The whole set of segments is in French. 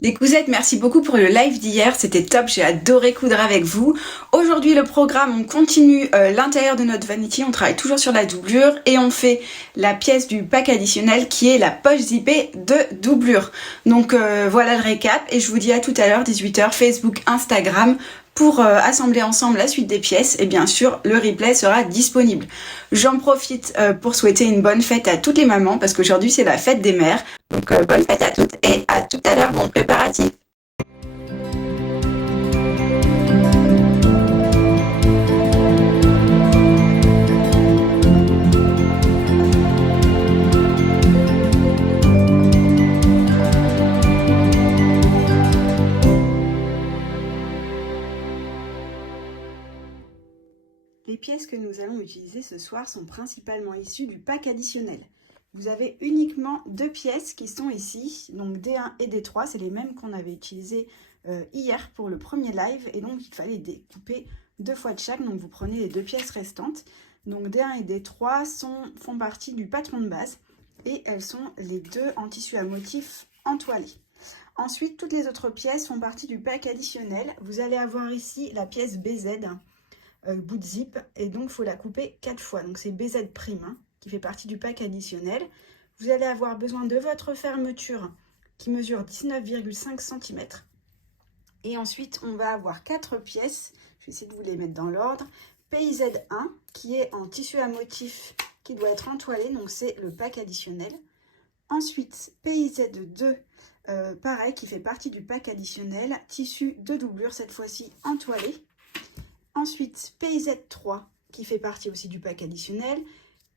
Les cousettes, merci beaucoup pour le live d'hier, c'était top, j'ai adoré coudre avec vous. Aujourd'hui le programme, on continue l'intérieur de notre vanity, on travaille toujours sur la doublure et on fait la pièce du pack additionnel qui est la poche zippée de doublure. Donc voilà le récap et je vous dis à tout à l'heure, 18h, Facebook, Instagram, pour assembler ensemble la suite des pièces et bien sûr le replay sera disponible. J'en profite pour souhaiter une bonne fête à toutes les mamans parce qu'aujourd'hui c'est la fête des mères. Donc bonne fête à toutes et à tout à l'heure, bon préparatif. Les pièces que nous allons utiliser ce soir sont principalement issues du pack additionnel. Vous avez uniquement deux pièces qui sont ici, donc D1 et D3, c'est les mêmes qu'on avait utilisées hier pour le premier live, et donc il fallait découper deux fois de chaque, donc vous prenez les deux pièces restantes. Donc D1 et D3 font partie du patron de base, et elles sont les deux en tissu à motif entoilé. Ensuite, toutes les autres pièces font partie du pack additionnel. Vous allez avoir ici la pièce BZ, bout de zip, et donc il faut la couper 4 fois. Donc c'est BZ prime qui fait partie du pack additionnel. Vous allez avoir besoin de votre fermeture qui mesure 19,5 cm. Et ensuite, on va avoir 4 pièces. Je vais essayer de vous les mettre dans l'ordre. PIZ1 qui est en tissu à motif qui doit être entoilé, donc c'est le pack additionnel. Ensuite, PIZ2, pareil, qui fait partie du pack additionnel, tissu de doublure, cette fois-ci entoilé. Ensuite, PIZ3, qui fait partie aussi du pack additionnel,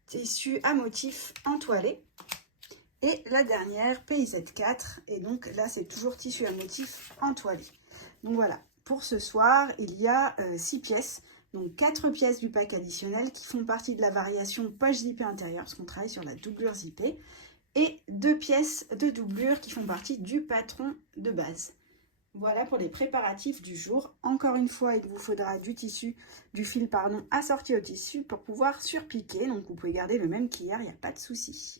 tissu à motif entoilé. Et la dernière, PIZ4, et donc là, c'est toujours tissu à motif entoilé. Donc voilà, pour ce soir, il y a 6 pièces, donc 4 pièces du pack additionnel qui font partie de la variation poche zippée intérieure, parce qu'on travaille sur la doublure zippée, et 2 pièces de doublure qui font partie du patron de base. Voilà pour les préparatifs du jour. Encore une fois, il vous faudra du fil assorti au tissu pour pouvoir surpiquer. Donc vous pouvez garder le même qu'hier, il n'y a pas de souci.